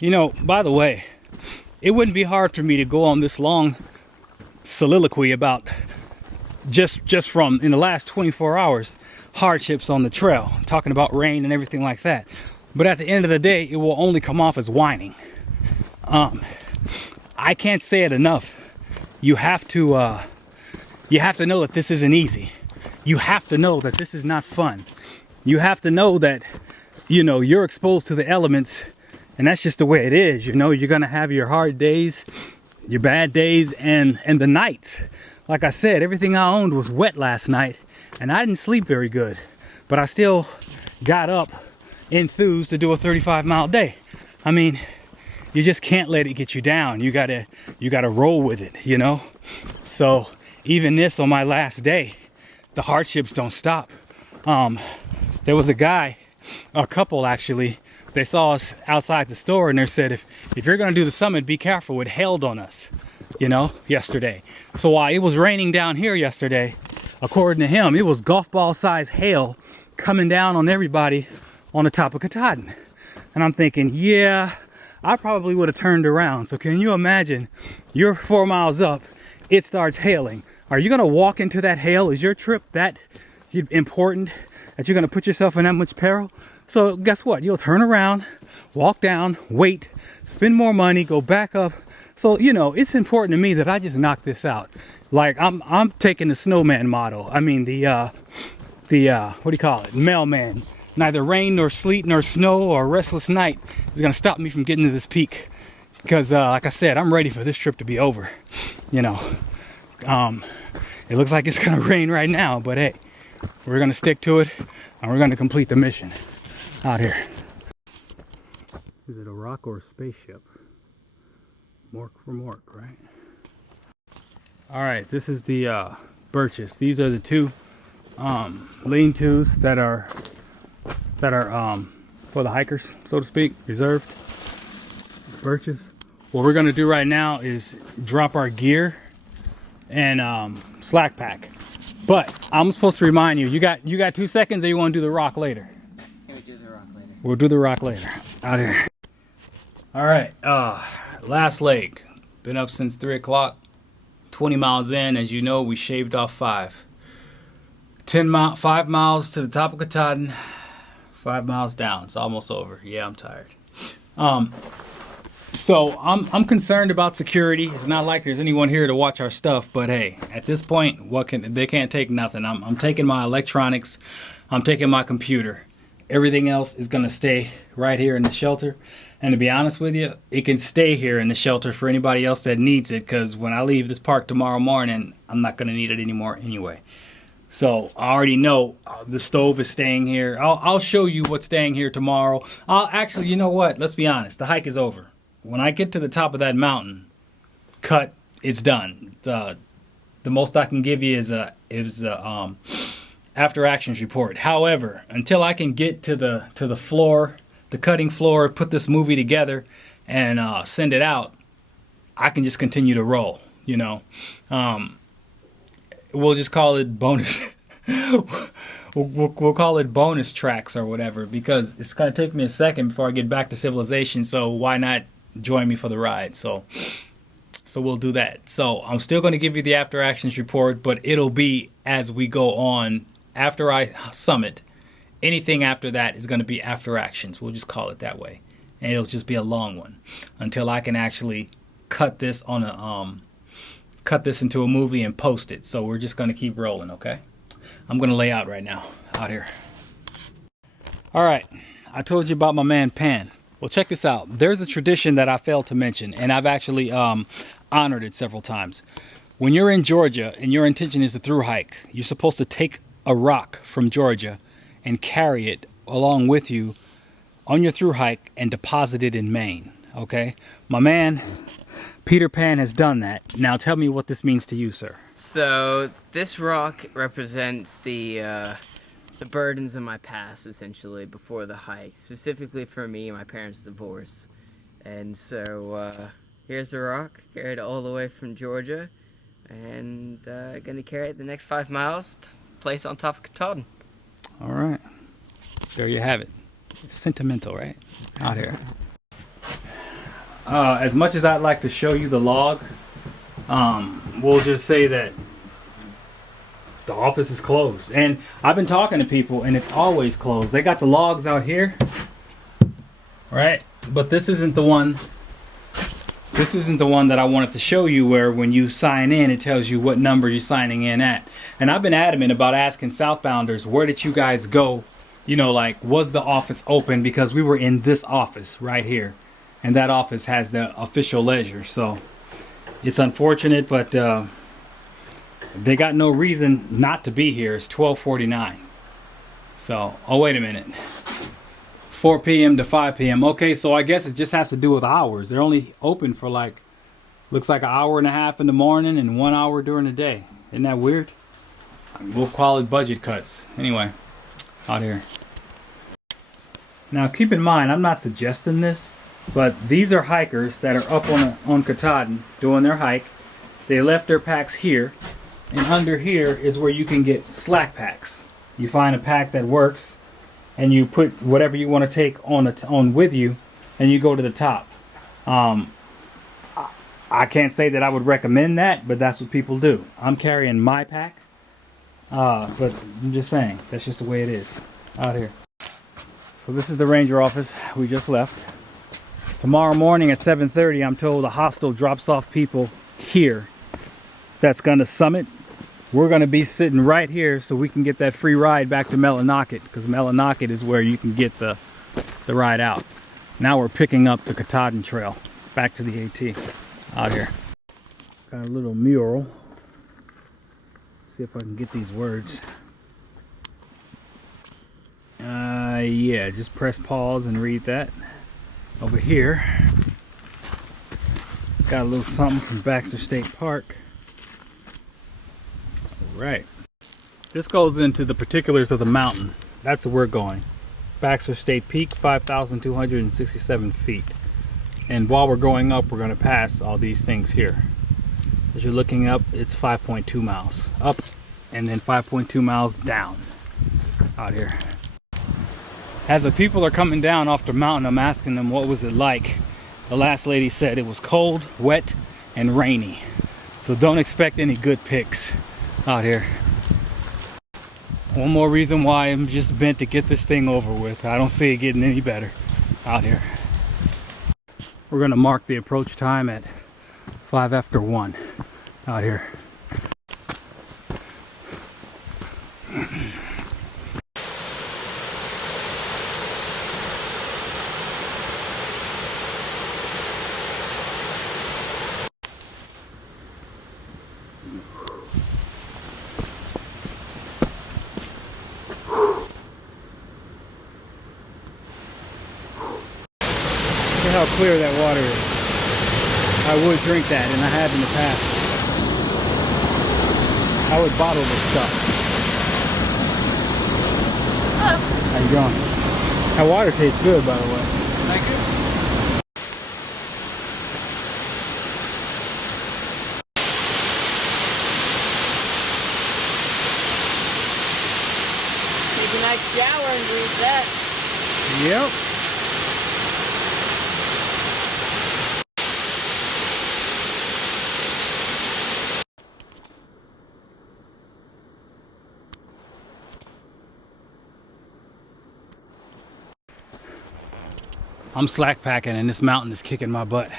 You know, by the way, it wouldn't be hard for me to go on this long soliloquy about just from in the last 24 hours hardships on the trail, talking about rain and everything like that. But at the end of the day, it will only come off as whining. I can't say it enough. You have to know that this isn't easy. You have to know that this is not fun. You have to know that, you know, you're exposed to the elements, and that's just the way it is. You know, you're gonna have your hard days, your bad days, and the nights. Like I said, everything I owned was wet last night, and I didn't sleep very good. But I still got up enthused to do a 35-mile day. I mean, you just can't let it get you down. You gotta roll with it, you know? So even this on my last day, the hardships don't stop. There was a couple actually, they saw us outside the store and they said, if you're gonna do the summit, be careful, it hailed on us, you know, yesterday. So while it was raining down here yesterday, according to him, it was golf ball size hail coming down on everybody on the top of Katahdin. And I'm thinking, yeah, I probably would have turned around. So can you imagine, you're 4 miles up, it starts hailing. Are you gonna walk into that hail? Is your trip that important that you're gonna put yourself in that much peril? So guess what? You'll turn around, walk down, wait, spend more money, go back up. So, you know, it's important to me that I just knock this out. Like I'm taking the snowman model. I mean the what do you call it? Mailman. Neither rain nor sleet nor snow or restless night is gonna stop me from getting to this peak. Because like I said, I'm ready for this trip to be over. You know. It looks like it's gonna rain right now, but hey, we're gonna stick to it and we're gonna complete the mission out here. Is it a rock or a spaceship? Mork for Mork, right? All right, this is the birches. These are the two lean-tos that are for the hikers, so to speak, reserved birches. What we're gonna do right now is drop our gear and slack pack. But I'm supposed to remind you, you got 2 seconds, or you want to do the rock later? Can we do the rock later? We'll do the rock later. Out here. All right, last leg. Been up since 3 o'clock. 20 miles in, as you know, we shaved off 5. 5 miles to the top of Katahdin. 5 miles down. It's almost over. Yeah, I'm tired. So I'm concerned about security. It's not like there's anyone here to watch our stuff, but hey, at this point, they can't take nothing. I'm taking my electronics. I'm taking my computer. Everything else is gonna stay right here in the shelter. And to be honest with you, it can stay here in the shelter for anybody else that needs it, because when I leave this park tomorrow morning, I'm not gonna need it anymore anyway. So I already know the stove is staying here. I'll show you what's staying here tomorrow. Actually, you know what? Let's be honest. The hike is over. When I get to the top of that mountain, it's done. The most I can give you is a after actions report. However, until I can get to the floor, the cutting floor, put this movie together, and send it out, I can just continue to roll. You know. We'll just call it bonus. we'll call it bonus tracks or whatever, because it's gonna take me a second before I get back to civilization. So why not join me for the ride? So we'll do that. So I'm still going to give you the after actions report, but it'll be as we go on. After I summit, anything after that is going to be after actions. We'll just call it that way, and it'll just be a long one until I can actually cut this into a movie and post it. So we're just going to keep rolling, okay? I'm going to lay out right now, out here. All right, I told you about my man Pan. Well, check this out. There's a tradition that I failed to mention, and I've actually honored it several times. When you're in Georgia and your intention is to through hike, you're supposed to take a rock from Georgia and carry it along with you on your through hike and deposit it in Maine, okay? My man Peter Pan has done that. Now tell me what this means to you, sir. So this rock represents the burdens of my past, essentially, before the hike. Specifically for me, my parents' divorce. And so here's the rock, carried all the way from Georgia, and gonna carry it the next 5 miles to place on top of Katahdin. All right, there you have it. It's sentimental, right? Out here. as much as I'd like to show you the log, we'll just say that the office is closed. And I've been talking to people and it's always closed. They got the logs out here, right? But this isn't the one. This isn't the one that I wanted to show you, where when you sign in, it tells you what number you're signing in at. And I've been adamant about asking southbounders, where did you guys go? You know, like, was the office open? Because we were in this office right here. And that office has the official ledger. So it's unfortunate, but they got no reason not to be here. It's 12:49. So, oh, wait a minute. 4 p.m. to 5 p.m. Okay, so I guess it just has to do with hours. They're only open for like, looks like an hour and a half in the morning and 1 hour during the day. Isn't that weird? We'll call it budget cuts. Anyway, out here. Now keep in mind, I'm not suggesting this, but these are hikers that are up on Katahdin doing their hike. They left their packs here, and under here is where you can get slack packs. You find a pack that works, and you put whatever you want to take on with you, and you go to the top. I can't say that I would recommend that, but that's what people do. I'm carrying my pack, but I'm just saying, that's just the way it is out here. So this is the ranger office we just left. Tomorrow morning at 7:30, I'm told the hostel drops off people here that's going to summit. We're going to be sitting right here so we can get that free ride back to Millinocket, because Millinocket is where you can get the ride out. Now we're picking up the Katahdin Trail back to the AT out here. Got a little mural. See if I can get these words. Yeah, just press pause and read that. Over here, got a little something from Baxter State Park. Right. This goes into the particulars of the mountain. That's where we're going. Baxter State Peak, 5,267 feet. And while we're going up, we're going to pass all these things here. As you're looking up, it's 5.2 miles up and then 5.2 miles down out here. As the people are coming down off the mountain, I'm asking them what was it like. The last lady said it was cold, wet, and rainy. So don't expect any good pics out here. One more reason why I'm just bent to get this thing over with. I don't see it getting any better out here. We're gonna mark the approach time at 5 after 1 out here. Look how clear that water is. I would drink that, and I have in the past. I would bottle this stuff. Hello. How you doing? That water tastes good, by the way. Thank you. Take a nice shower and drink that. Yep. I'm slack packing and this mountain is kicking my butt.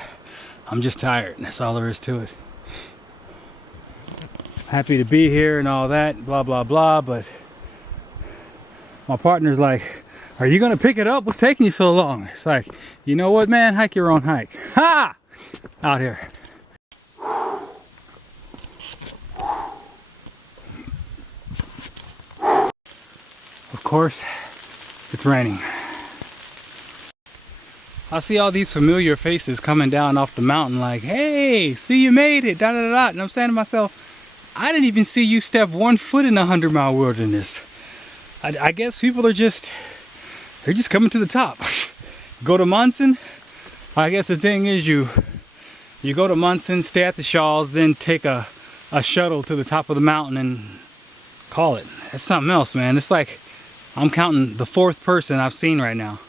I'm just tired. That's all there is to it. Happy to be here and all that, blah, blah, blah, but my partner's like, are you gonna pick it up? What's taking you so long? It's like, you know what, man? Hike your own hike. Ha! Out here. Of course, it's raining. I see all these familiar faces coming down off the mountain like, hey, see you made it, da da da da. And I'm saying to myself, I didn't even see you step 1 foot in the 100-mile wilderness. I guess people are just, they're just coming to the top. Go to Munson. I guess the thing is you go to Munson, stay at the Shaws, then take a shuttle to the top of the mountain and call it. It's something else, man. It's like I'm counting the 4th person I've seen right now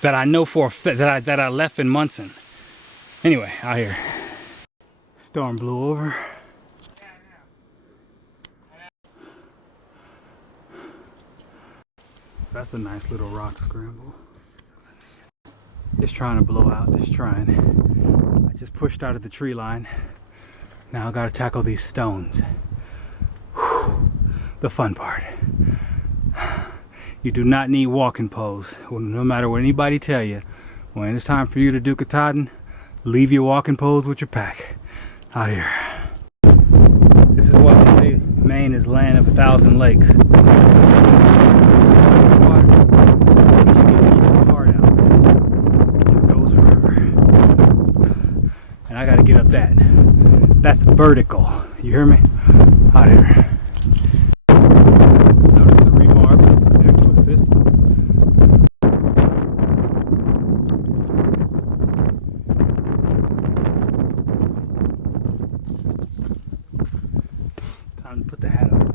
that I know for that I left in Munson. Anyway, out here. Storm blew over. That's a nice little rock scramble. It's trying to blow out, it's trying. I just pushed out of the tree line. Now I gotta tackle these stones. Whew, the fun part. You do not need walking poles. No matter what anybody tell you, when it's time for you to do katahdin, leave your walking poles with your pack. Out here. This is what they say Maine is land of 1,000 lakes. You should get your heart out. It just goes forever. And I gotta get up that. That's vertical. You hear me? Out here. Notice the rebar there to assist. Time to put the hat on.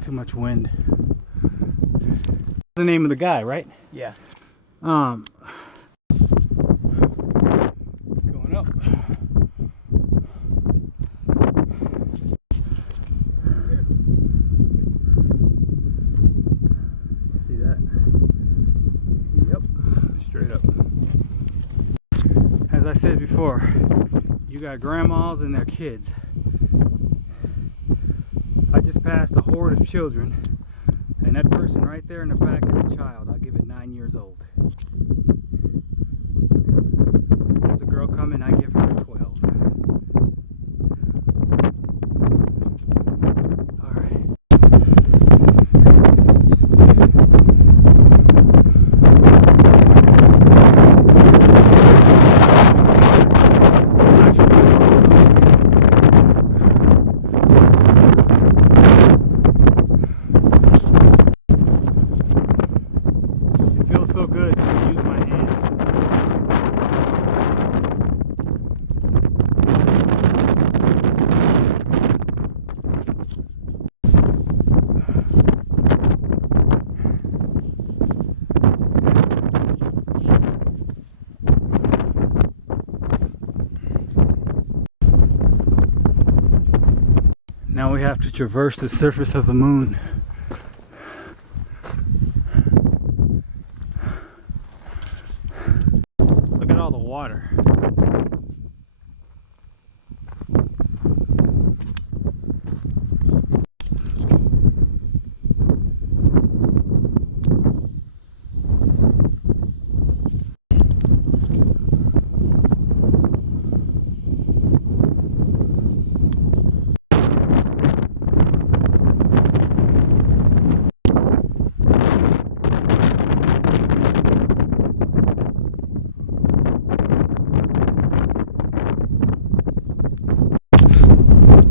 Too much wind. That's the name of the guy, right? Yeah. Going up. See that? Yep, straight up. As I said before, you got grandmas and their kids. I just passed a horde of children, and that person right there in the back is a child. I'll give it 9 years old. There's a girl coming, I give her a 12. Alright. It feels so good just to use my hands. Now we have to traverse the surface of the moon. Look at all the water.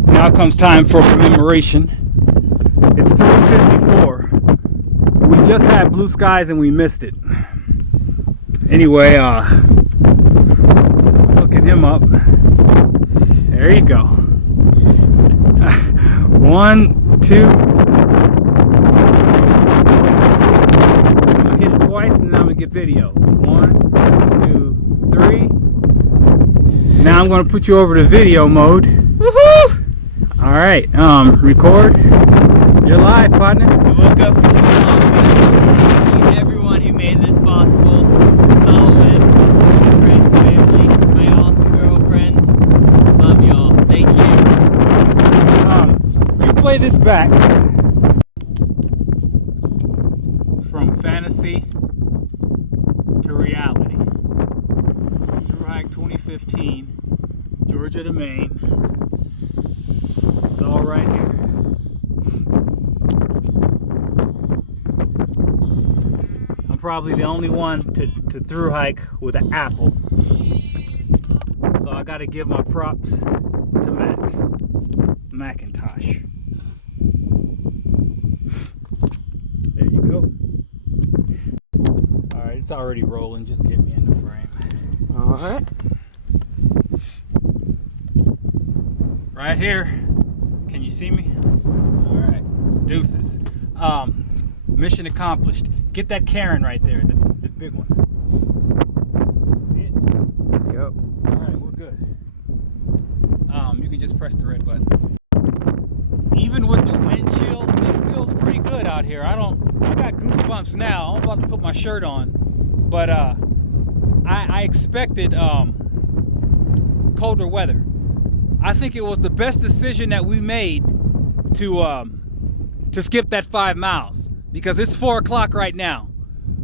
Now comes time for commemoration. It's 3:54. We just had blue skies and we missed it. Anyway, hooking him up. There you go. 1, 2. I'm gonna hit it twice and then I'm gonna get video. 1, 2, 3. Now I'm gonna put you over to video mode. Woohoo! All right, record. You're live, partner. I woke up for too long, but I want to thank you everyone who made this possible. Solomon, my friends, family, my awesome girlfriend. Love y'all. Thank you. You play this back from fantasy to reality. Through Hike 2015, Georgia to Maine. It's all right here. I'm probably the only one to through hike with an apple. So I gotta give my props to Macintosh. There you go. Alright, it's already rolling, just get me in the frame. Alright. Right here. Can you see me? Alright. Deuces. Mission accomplished. Get that Karen right there, the big one. See it? go. All right, we're good. You can just press the red button. Even with the wind chill, it feels pretty good out here. I got goosebumps now. I'm about to put my shirt on, but I expected colder weather. I think it was the best decision that we made to skip that 5 miles, because it's 4 o'clock right now.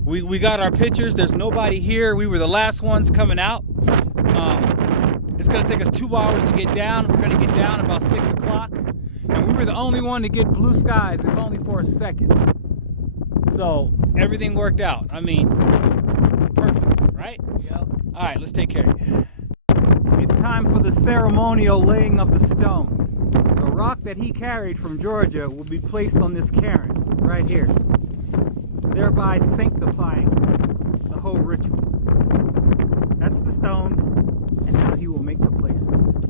We got our pictures. There's nobody here. We were the last ones coming out. It's gonna take us 2 hours to get down. We're gonna get down about 6 o'clock, and we were the only one to get blue skies, if only for a second. So everything worked out. I mean, perfect, right? Yep. All right, let's take care of you. It's time for the ceremonial laying of the stone. The rock that he carried from Georgia will be placed on this cairn right here, thereby sanctifying the whole ritual. That's the stone, and now he will make the placement.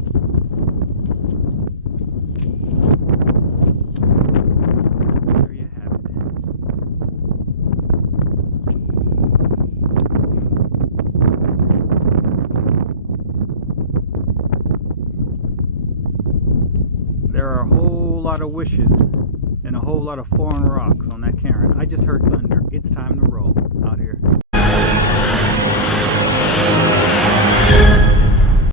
There you have it. There are a whole lot of wishes and a whole lot of foreign rocks on that cairn. I just heard thunder. It's time to roll out here.